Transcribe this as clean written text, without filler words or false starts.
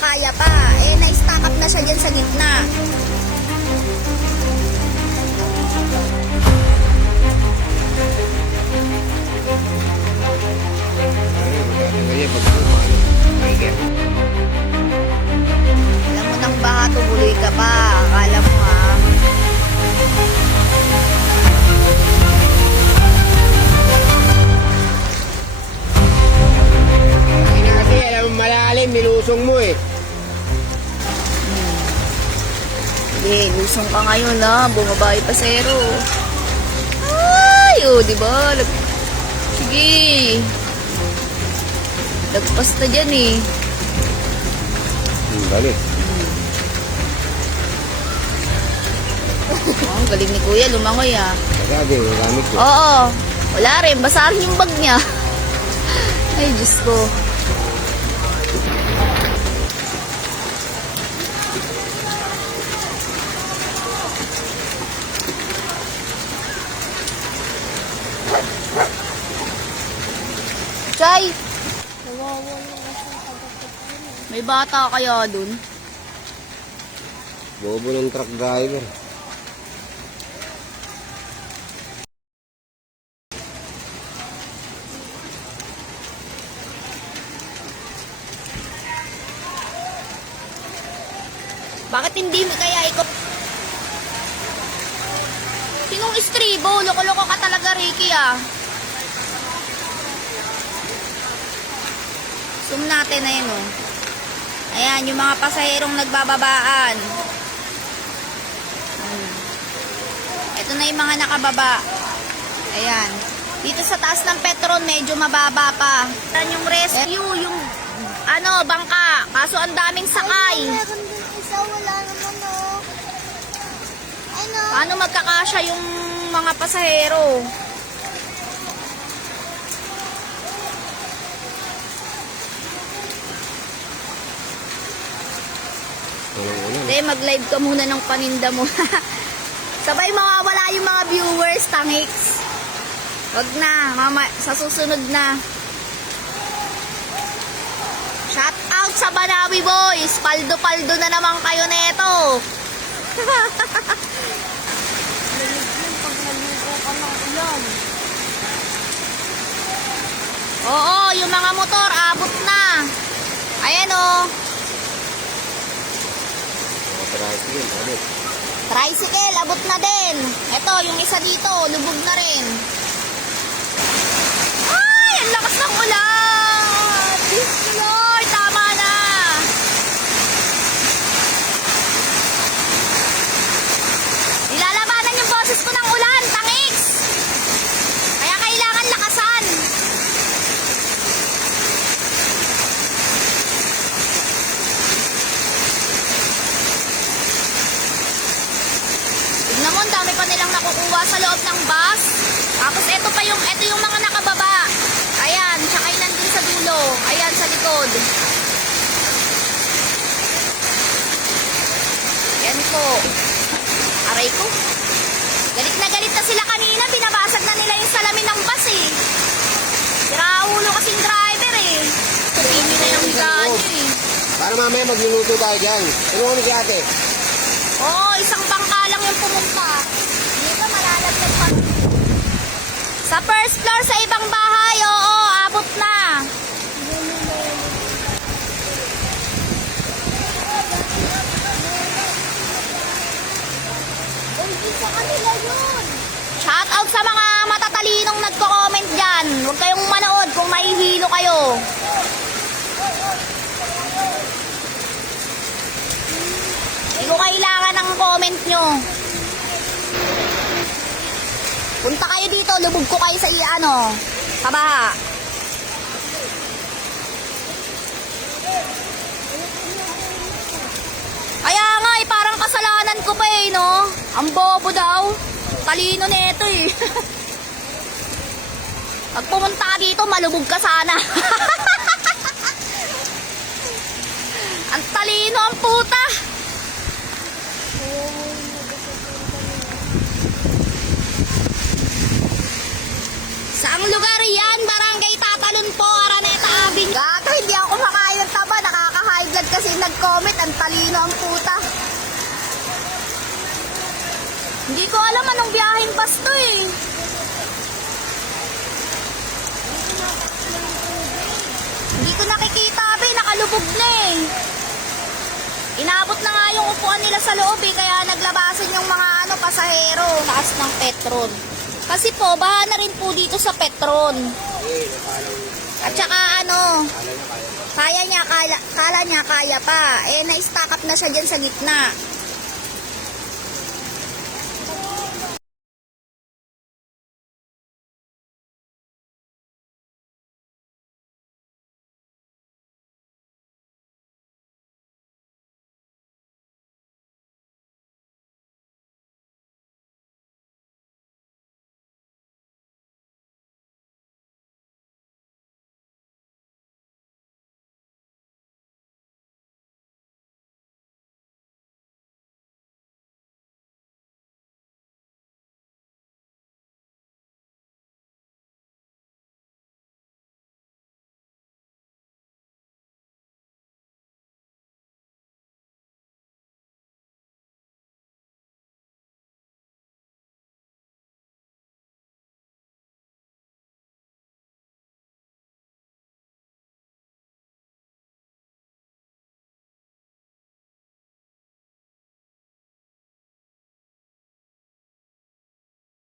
kaya pa. Eh, na-stack up na siya dyan sa gitna. Alam mo nang baha, tubuloy ka pa. Akala mo ha. Kasi alam mo malalim, nilusong mo eh. Sige, lusong ka ngayon ha. Bumaba yung pasero. Ay, oh, diba? Sige. Lagpas na dyan eh. Balik. Oh, ang galing ni Kuya, lumangoy ah. Sabi, magamit ko. Oo. Wala rin, basa rin yung bag niya. Ay, Diyos ko. Chay! May bata kaya dun? Bobo ng truck driver. Bakit hindi mo kaya ikaw? Sinong istribo? Loko-loko ka talaga, Ricky ah. Zoom natin na yun oh. Ayan, yung mga pasaherong nagbababaan. Ito na yung mga nakababa. Ayan. Dito sa taas ng Petron, medyo mababa pa. Ayan yung rescue, yung ano, bangka. Kaso ang daming sakay. Meron din isa, wala naman oh. Ano? Paano magkakasya yung mga pasahero? Hindi, mag-live ka muna ng paninda mo. Sabay mawawala yung mga viewers, tangiks. Wag na, mama, sa susunod na. Shout out sa Banawi Boys. Paldo-paldo na naman kayo neto. Pag naligo ka ng ulan. Oo, yung mga motor, abot na. Ayan o. Tricycle, abot na din. Ito, yung isa dito, lubog na rin. Ay, ang lakas ng ulan. Diyos ko, Lord, tama na. Nilalabanan yung boses ko ng ulan, tangiks. Kaya kailangan lakasan. Tignan mo, ang dami pa nilang nakukuha sa loob ng bus. Tapos ito yung mga nakababa. Ayan, tsaka yung nandun sa dulo. Ayan, sa likod. Ayan po. Aray ko. Galit na sila kanina. Binabasag na nila yung salamin ng bus eh. Siraulo kasing driver eh. Pili na yung higaan niya eh. Para mamaya magluluto tayo dyan. Ano mo ni ate? Oo, isang bangka lang yung pumunta. Dito malalaglag pa. Sa first floor sa ibang bahay, oo, abot na. Hindi sa kanila yun. Shout out sa mga matatalinong nagko-comment dyan. Huwag kayong manood kung mahihilo kayo. Hindi ko kailangan ng comment nyo. Punta kayo dito, lubog ko kayo sa sa baha. Kaya nga eh, parang kasalanan ko pa eh, no? Ang bobo daw. Talino nito eh. Pag pumunta ka dito, malubog ka sana. Ang talino ang puta. Saang lugar yan? Barangay Tatalon po, Araneta Avenue. Gato, hindi ako kumakain ng taba. Nakaka-high blood kasi kasi nag-comment, ang talino ang puta. Hindi ko alam anong biyaheng bus to eh. Hindi ko nakikita be, nakalubog na eh. Inabot na nga yung upuan nila sa loob eh, kaya naglabasan yung mga pasahero. Taas ng Petron. Kasi po, baha na rin po dito sa Petron. At saka kaya niya, kala niya kaya pa. Eh, na-stack up na siya dyan sa gitna.